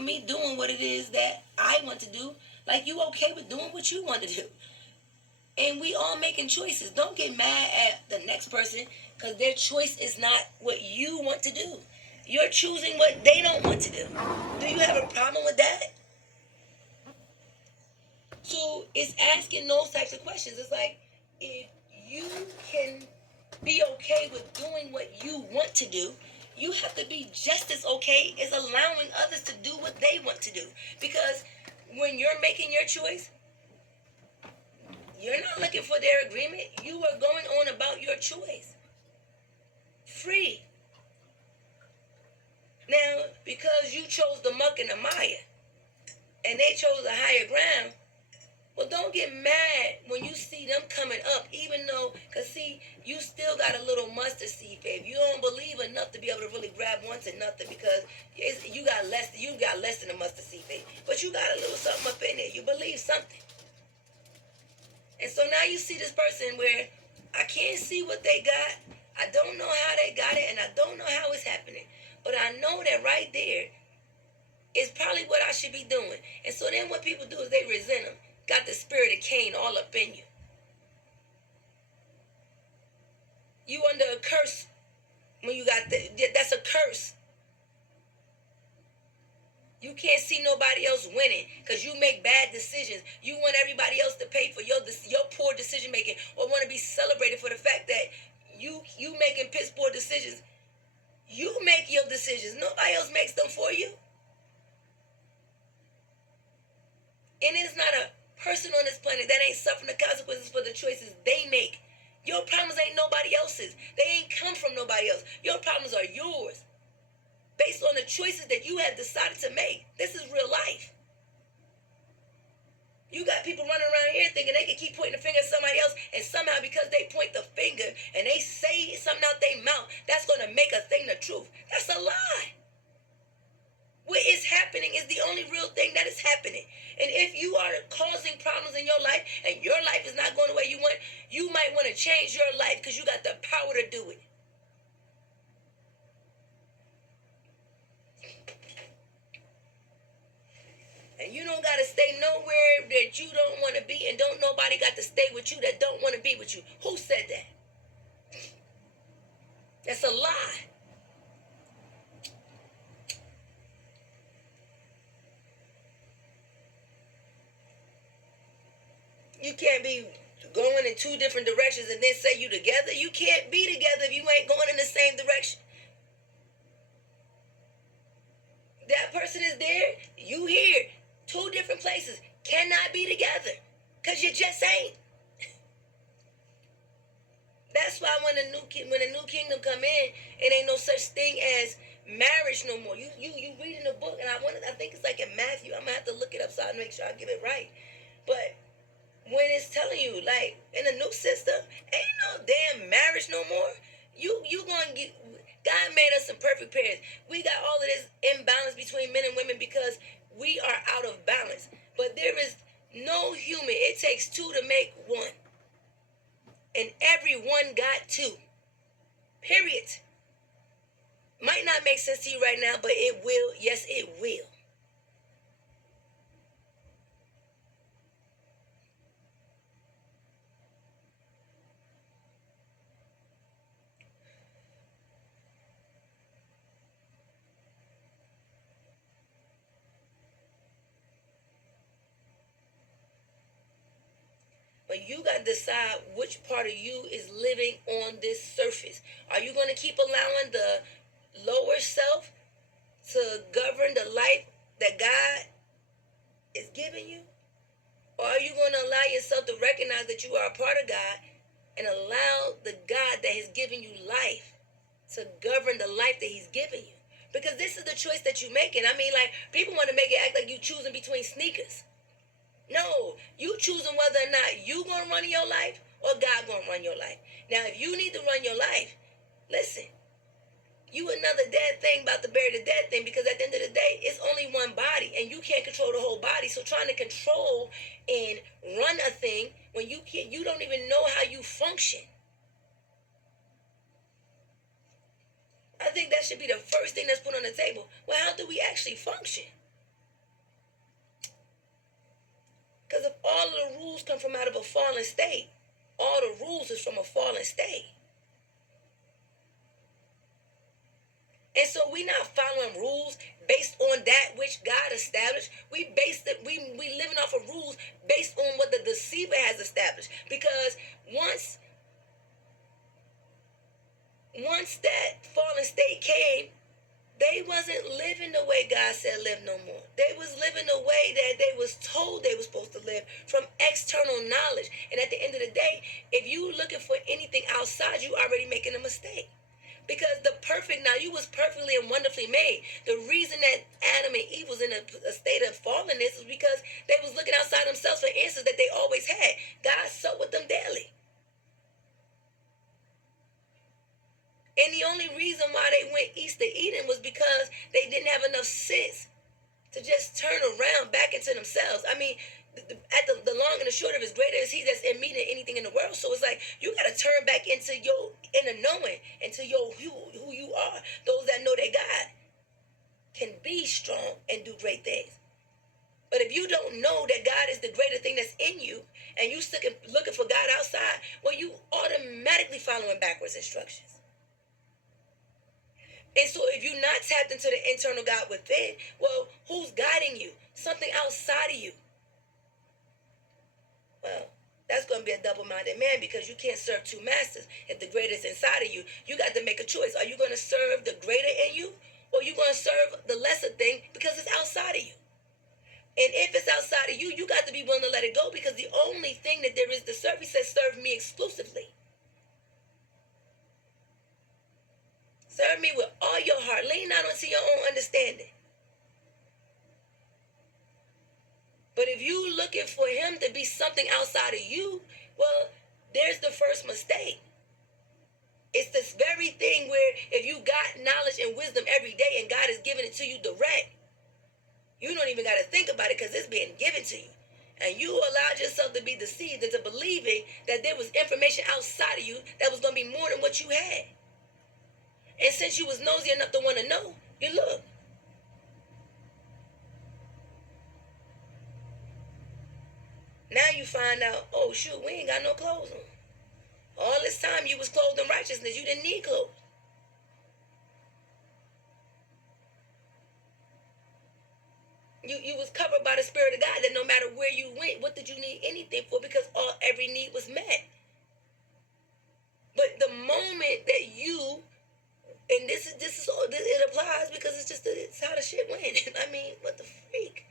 with me doing what it is that I want to do, like you okay with doing what you want to do. And we all making choices. Don't get mad at the next person because their choice is not what you want to do. You're choosing what they don't want to do. Do you have a problem with that? So it's asking those types of questions. It's like if you can be okay with doing what you want to do, you have to be just as okay as allowing others to do what they want to do. Because when you're making your choice, you're not looking for their agreement. You are going on about your choice. Free. Now, because you chose the muck and the mire, and they chose the higher ground, well, don't get mad when you see them coming up, even though, because see, you still got a little mustard seed faith. You don't believe enough to be able to really grab one to nothing because you got less than a mustard seed faith. But you got a little something up in there. You believe something. And so now you see this person where I can't see what they got. I don't know how they got it, and I don't know how it's happening. But I know that right there is probably what I should be doing. And so then what people do is they resent them. Got the spirit of Cain all up in you. You under a curse when you got that's a curse. You can't see nobody else winning because you make bad decisions. You want everybody else to pay for your poor decision making, or want to be celebrated for the fact that you making piss poor decisions. You make your decisions. Nobody else makes them for you. And it's not a person on this planet that ain't suffering the consequences for the choices they make. Your problems ain't nobody else's. They ain't come from nobody else. Your problems are yours. Based on the choices that you have decided to make. This is real life. You got people running around here thinking they can keep pointing the finger at somebody else, and somehow because they point the finger and they say something out their mouth, that's going to make a thing the truth. That's a lie. What is happening is the only real thing that is happening. And if you are causing problems in your life and your life is not going the way you want, you might want to change your life because you got the power to do it. And you don't got to stay nowhere that you don't want to be, and don't nobody got to stay with you that don't want to be with you. Who said that? That's a lie. You can't be going in two different directions and then say you together. You can't be together if you ain't going in the same direction. That person is there, you here. Two different places cannot be together because you just ain't. That's why when the new kingdom come in, it ain't no such thing as marriage no more. You reading the book, and I think it's like in Matthew. I'm gonna have to look it up so I make sure I get it right. But when it's telling you, like in the new system, ain't no damn marriage no more. You gonna get. God made us some perfect parents. We got all of this imbalance between men and women because we are out of balance. But there is no human. It takes two to make one. And every one got two. Period. Might not make sense to you right now, but it will. Yes, it will. But you got to decide which part of you is living on this surface. Are you going to keep allowing the lower self to govern the life that God is giving you? Or are you going to allow yourself to recognize that you are a part of God and allow the God that has given you life to govern the life that he's given you? Because this is the choice that you're making. I mean, like, people want to make it act like you choosing between sneakers. No, you choosing whether or not you going to run your life or God going to run your life. Now, if you need to run your life, listen, you another dead thing about to bury the dead thing, because at the end of the day, it's only one body and you can't control the whole body. So trying to control and run a thing when you don't even know how you function. I think that should be the first thing that's put on the table. Well, how do we actually function? Because if all of the rules come from out of a fallen state, all the rules is from a fallen state. And so we not following rules based on that which God established. We living off of rules based on what the deceiver has established. Because once that fallen state came, they wasn't living the way God said live no more. They was living the way that they was told they was supposed to live from external knowledge. And at the end of the day, if you looking for anything outside, you already making a mistake. Because you was perfectly and wonderfully made. The reason that Adam and Eve was in a state of fallenness is because they was looking outside themselves for answers that they always had. God sought with them daily. And the only reason why they went east of Eden was because they didn't have enough sense to just turn around back into themselves. I mean, at the long and the short of it is greater is he that's in me than anything in the world. So it's like you got to turn back into your inner knowing, into your who you are. Those that know that God can be strong and do great things. But if you don't know that God is the greater thing that's in you, and you looking for God outside, well, you automatically following backwards instructions. And so if you're not tapped into the internal God within, well, who's guiding you? Something outside of you. Well, that's going to be a double-minded man, because you can't serve two masters. If the greater is inside of you, you got to make a choice. Are you going to serve the greater in you, or are you going to serve the lesser thing because it's outside of you? And if it's outside of you, you got to be willing to let it go, because the only thing that there is to serve, he says, serve me exclusively. Serve me with all your heart. Lean not onto your own understanding. But if you looking for him to be something outside of you, well, there's the first mistake. It's this very thing where if you got knowledge and wisdom every day and God is giving it to you direct, you don't even got to think about it because it's being given to you. And you allowed yourself to be deceived into believing that there was information outside of you that was going to be more than what you had. And since you was nosy enough to want to know, you look. Now you find out, oh shoot, we ain't got no clothes on. All this time you was clothed in righteousness, you didn't need clothes. You was covered by the Spirit of God, that no matter where you went, what did you need anything for? Because every need was met. But the moment that you, and this is it applies because it's how the shit went. I mean, what the freak?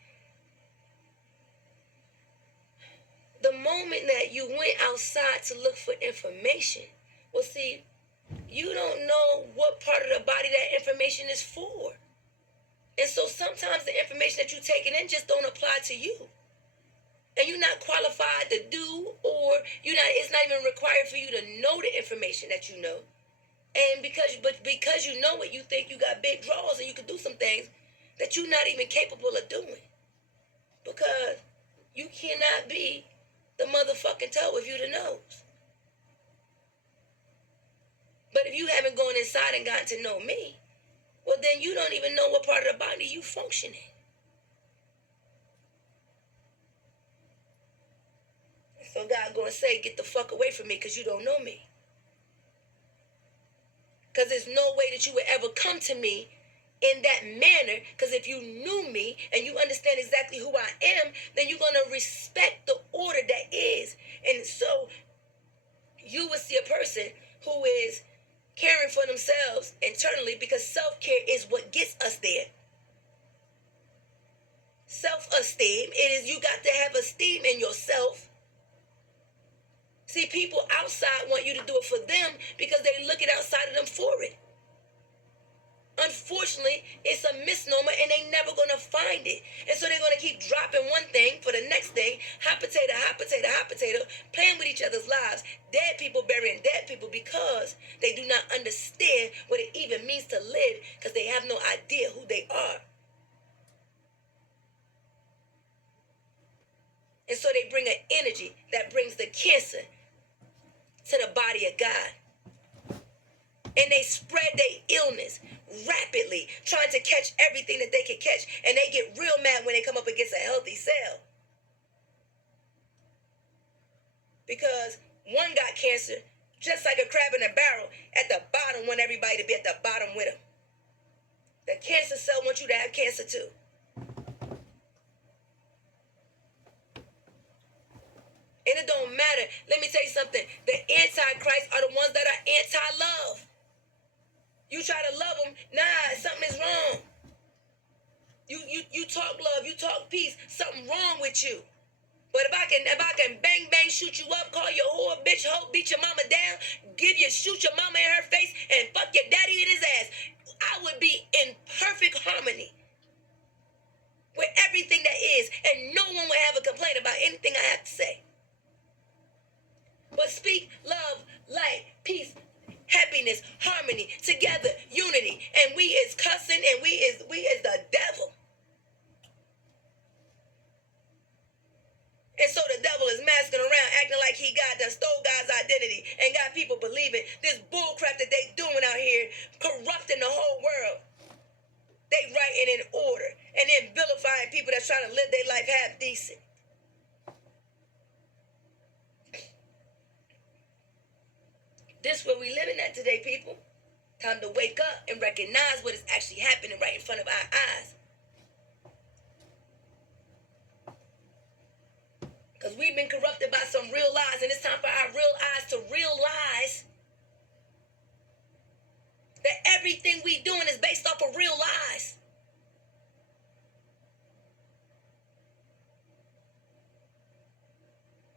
The moment that you went outside to look for information, well, see, you don't know what part of the body that information is for. And so sometimes the information that you're taking in just don't apply to you. And you're not qualified to do, or it's not even required for you to know the information that you know. And because you know it, you think you got big draws and you can do some things that you're not even capable of doing. Because you cannot be the motherfucking toe if you the nose. But if you haven't gone inside and gotten to know me, well, then you don't even know what part of the body you function in. So God going to say, get the fuck away from me because you don't know me. Because there's no way that you would ever come to me in that manner. Because if you knew me and you understand exactly who I am, then you're going to respect the order that is. And so you will see a person who is caring for themselves internally, because self-care is what gets us there. Self-esteem, it is, you got to have esteem in yourself. See, people outside want you to do it for them because they looking outside of them for it. Unfortunately, it's a misnomer and they never going to find it. And so they're going to keep dropping one thing for the next thing, hot potato, playing with each other's lives, dead people burying dead people because they do not understand what it even means to live, because they have no idea who they are. And so they bring an energy that brings the cancer to the body of God. And they spread their illness rapidly, trying to catch everything that they can catch. And they get real mad when they come up against a healthy cell. Because one got cancer, just like a crab in a barrel, at the bottom want everybody to be at the bottom with them. The cancer cell wants you to have cancer too. And it don't matter. Let me tell you something. The antichrists are the ones that are anti-love. You try to love them, nah, something is wrong. You talk love, you talk peace, something wrong with you. But if I can bang bang shoot you up, call you whore, bitch, hoe, beat your mama down, shoot your mama in her face, and fuck your daddy in his ass, I would be in perfect harmony with everything that is, and no one would have a complaint about anything I have to say. But speak love, light, peace, happiness, harmony, together, unity, and we is cussing, and we is the devil. And so the devil is masking around, acting like he stole God's identity and got people believing this bullcrap that they doing out here, corrupting the whole world. They writing in order and then vilifying people that's trying to live their life half decent. This is where we living at today, people. Time to wake up and recognize what is actually happening right in front of our eyes. Because we've been corrupted by some real lies, and it's time for our real eyes to realize that everything we doing is based off of real lies.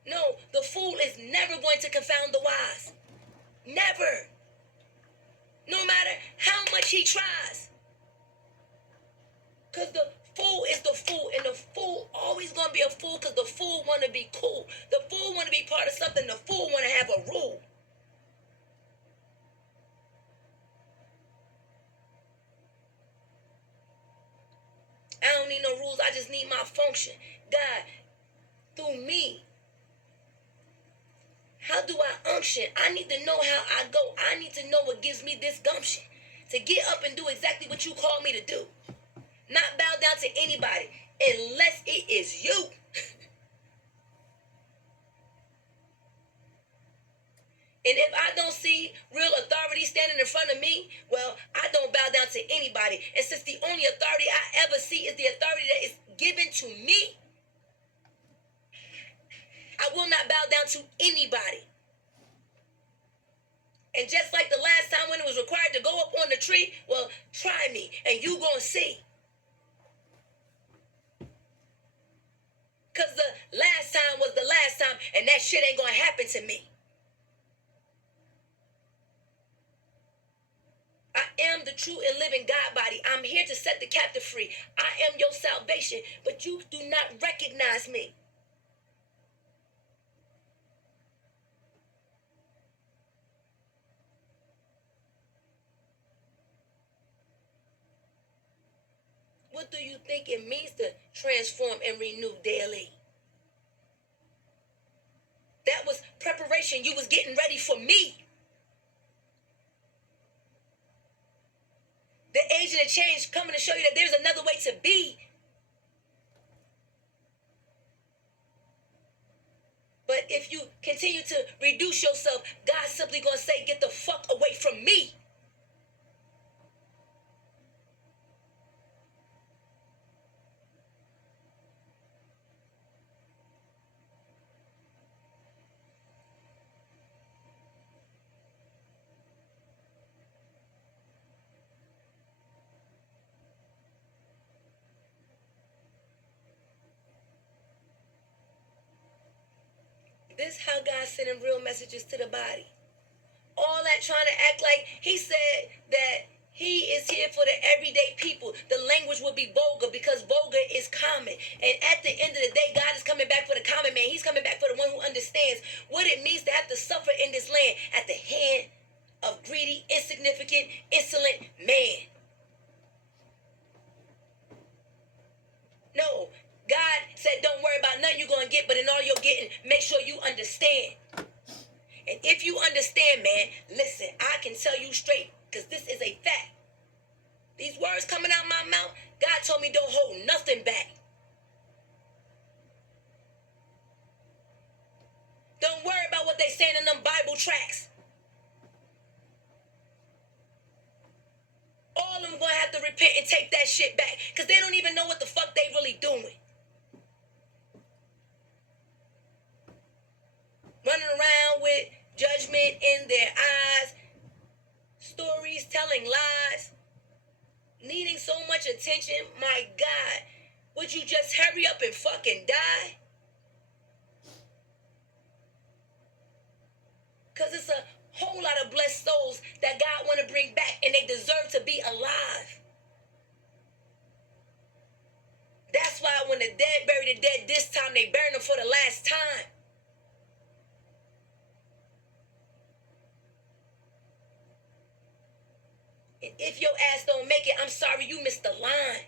No, the fool is never going to confound the wise. Never. No matter how much he tries. Because the fool is the fool, and the fool always going to be a fool because the fool want to be cool. The fool want to be part of something. The fool want to have a rule. I don't need no rules. I just need my function. God, through me, how do I unction? I need to know how I go. I need to know what gives me this gumption to get up and do exactly what you call me to do. Not bow down to anybody unless it is you. And if I don't see real authority standing in front of me, well, I don't bow down to anybody. And since the only authority I ever see is the authority that is given to me, I will not bow down to anybody. And just like the last time when it was required to go up on the tree, well, try me and you gonna see. Because the last time was the last time, and that shit ain't gonna happen to me. I am the true and living God body. I'm here to set the captive free. I am your salvation, but you do not recognize me. What do you think it means to transform and renew daily? That was preparation. You was getting ready for me. The agent of change coming to show you that there's another way to be. But if you continue to reduce yourself, God's simply going to say, get the fuck away from me. This is how God's sending real messages to the body. All that trying to act like he said that he is here for the everyday people. The language will be vulgar because vulgar is common. And at the end of the day, God is coming back for the common man. He's coming back for the one who understands what it means to have to suffer in this land at the hand of greedy, insignificant, insolent man. No, God said, don't worry about nothing you're going to get, but in all you're getting, make sure you understand. And if you understand, man, listen, I can tell you straight, because this is a fact. These words coming out my mouth, God told me don't hold nothing back. Don't worry understanding them Bible tracts. All of them gonna have to repent and take that shit back, because they don't even know what the fuck they really doing. Running around with judgment in their eyes, stories telling lies, needing so much attention. My God, would you just hurry up and fucking die? Because it's a whole lot of blessed souls that God want to bring back, and they deserve to be alive. That's why when the dead bury the dead this time, they bury them for the last time. And if your ass don't make it, I'm sorry, you missed the line.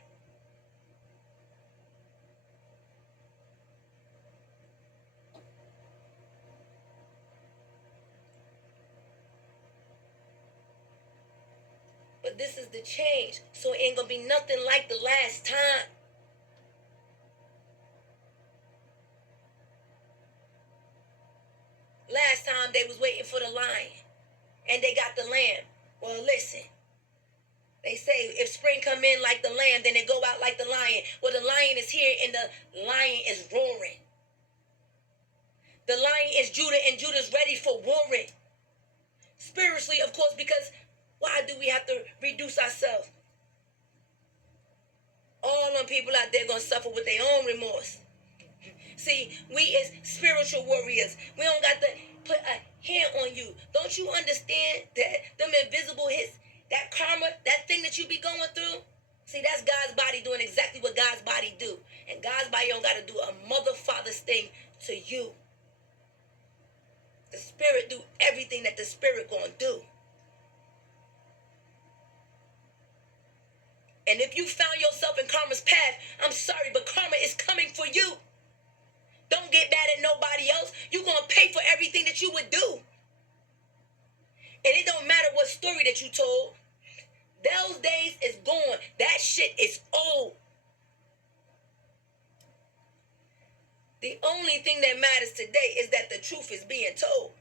But this is the change, so it ain't gonna be nothing like the last time. Last time they was waiting for the lion, and they got the lamb. Well, listen. They say if spring come in like the lamb, then it go out like the lion. Well, the lion is here, and the lion is roaring. The lion is Judah, and Judah's ready for warring. Spiritually, of course, because why do we have to reduce ourselves? All them people out there gonna suffer with their own remorse. See, we as spiritual warriors, we don't got to put a hand on you. Don't you understand that them invisible hits, that karma, that thing that you be going through? See, that's God's body doing exactly what God's body do. And God's body don't got to do a mother father's thing to you. The spirit do everything that the spirit gonna do. And if you found yourself in karma's path, I'm sorry, but karma is coming for you. Don't get mad at nobody else. You're going to pay for everything that you would do. And it don't matter what story that you told. Those days is gone. That shit is old. The only thing that matters today is that the truth is being told.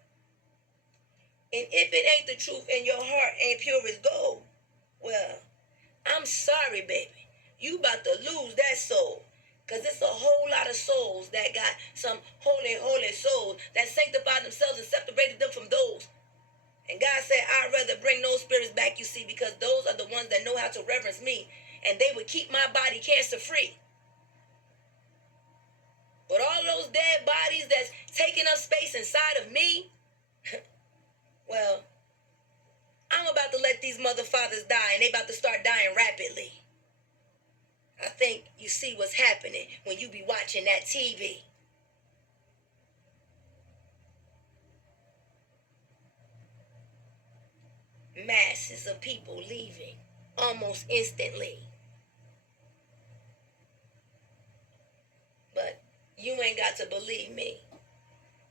And if it ain't the truth and your heart ain't pure as gold, well, I'm sorry, baby. You about to lose that soul. Because it's a whole lot of souls that got some holy, holy souls that sanctified themselves and separated them from those. And God said, I'd rather bring those spirits back, you see, because those are the ones that know how to reverence me. And they would keep my body cancer-free. But all those dead bodies that's taking up space inside of me, well, I'm about to let these mother fathers die, and they about to start dying rapidly. I think you see what's happening when you be watching that TV. Masses of people leaving almost instantly. But you ain't got to believe me.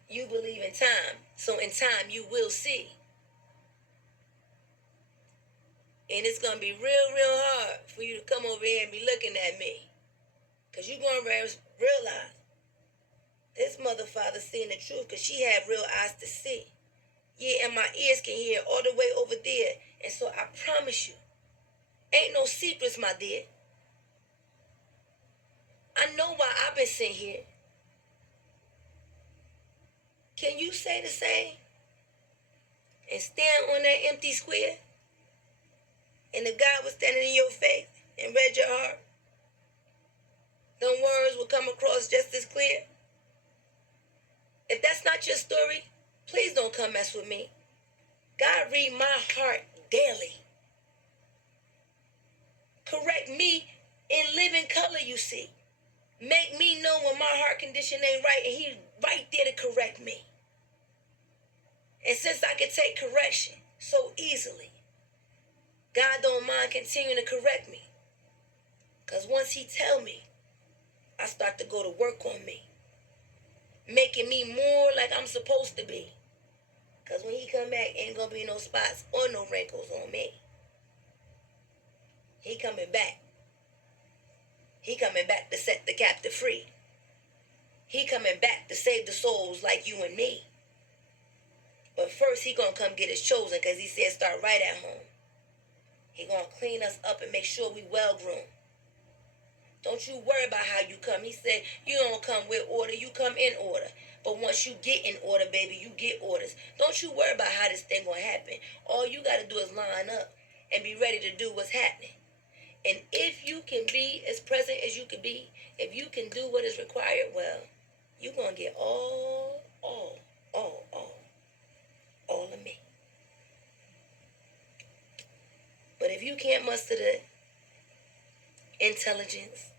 You believe in time, so in time you will see. And it's going to be real, real hard for you to come over here and be looking at me. Because you're going to realize this mother father seeing the truth because she had real eyes to see. Yeah, and my ears can hear all the way over there. And so I promise you, ain't no secrets, my dear. I know why I've been sitting here. Can you say the same? And stand on that empty square? And if God was standing in your face and read your heart, them words will come across just as clear. If that's not your story, please don't come mess with me. God read my heart daily. Correct me in living color, you see. Make me know when my heart condition ain't right, and he's right there to correct me. And since I can take correction so easily, God don't mind continuing to correct me. Because once he tell me, I start to go to work on me. Making me more like I'm supposed to be. Because when he come back, ain't going to be no spots or no wrinkles on me. He coming back. He coming back to set the captive free. He coming back to save the souls like you and me. first, he gonna come get his chosen, because he said start right at home. He gonna clean us up and make sure we well groomed. Don't you worry about how you come. He said you don't come with order, you come in order. But once you get in order, baby, you get orders. Don't you worry about how this thing gonna happen. All you gotta do is line up and be ready to do what's happening. And if you can be as present as you can be, if you can do what is required, well, you're gonna get all of me. But if you can't muster the intelligence,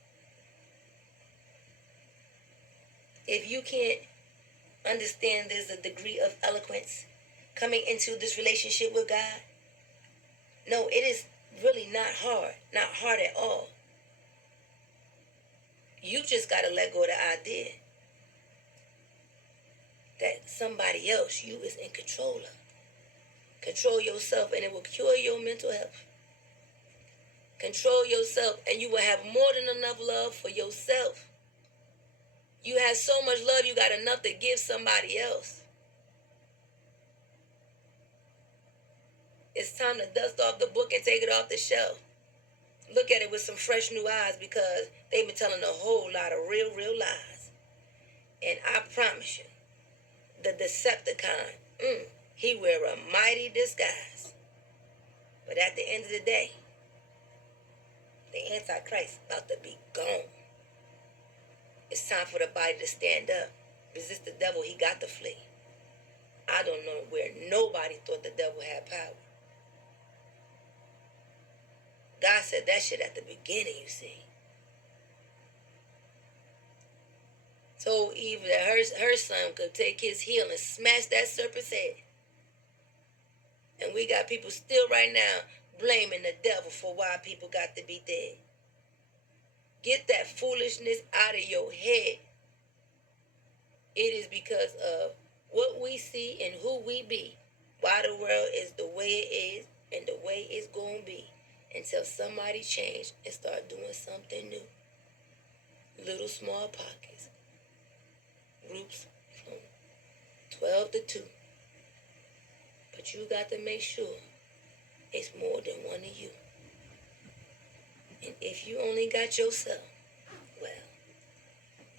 if you can't understand there's a degree of eloquence coming into this relationship with God, no, it is really not hard at all. You just got to let go of the idea that somebody else you is in control of. Control yourself and it will cure your mental health. Control yourself and you will have more than enough love for yourself. You have so much love, you got enough to give somebody else. It's time to dust off the book and take it off the shelf. Look at it with some fresh new eyes, because they've been telling a whole lot of real lies. And I promise you, the Decepticon, he wear a mighty disguise. But at the end of the day, the Antichrist about to be gone. It's time for the body to stand up. Resist the devil, he got to flee. I don't know where nobody thought the devil had power. God said that shit at the beginning, you see. Told Eve that her son could take his heel and smash that serpent's head. And we got people still right now blaming the devil for why people got to be dead. Get that foolishness out of your head. It is because of what we see and who we be, why the world is the way it is and the way it's going to be, until somebody change and start doing something new. Little small pockets. Groups from 12 to 2. But you got to make sure it's more than one of you. And if you only got yourself, well,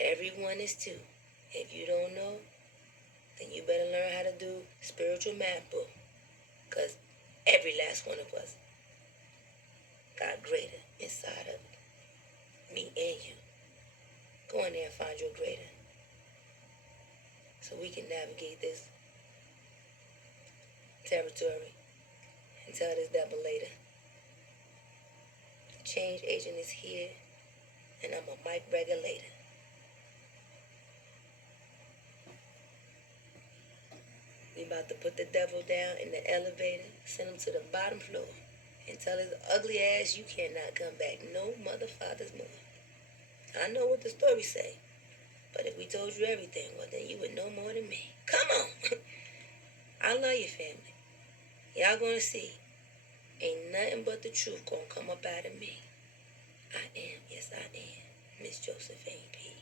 everyone is two. If you don't know, then you better learn how to do spiritual math book. Because every last one of us got greater inside of it. Me and you. Go in there and find your greater. So we can navigate this territory and tell this devil later. The change agent is here, and I'm a mic regulator. We about to put the devil down in the elevator, send him to the bottom floor, and tell his ugly ass you cannot come back no mother father's more. I know what the story say, but if we told you everything, well then you would know more than me. Come on. I love your family. Y'all gonna see. Ain't nothing but the truth gonna come up out of me. I am, yes I am, Miss Josephine P.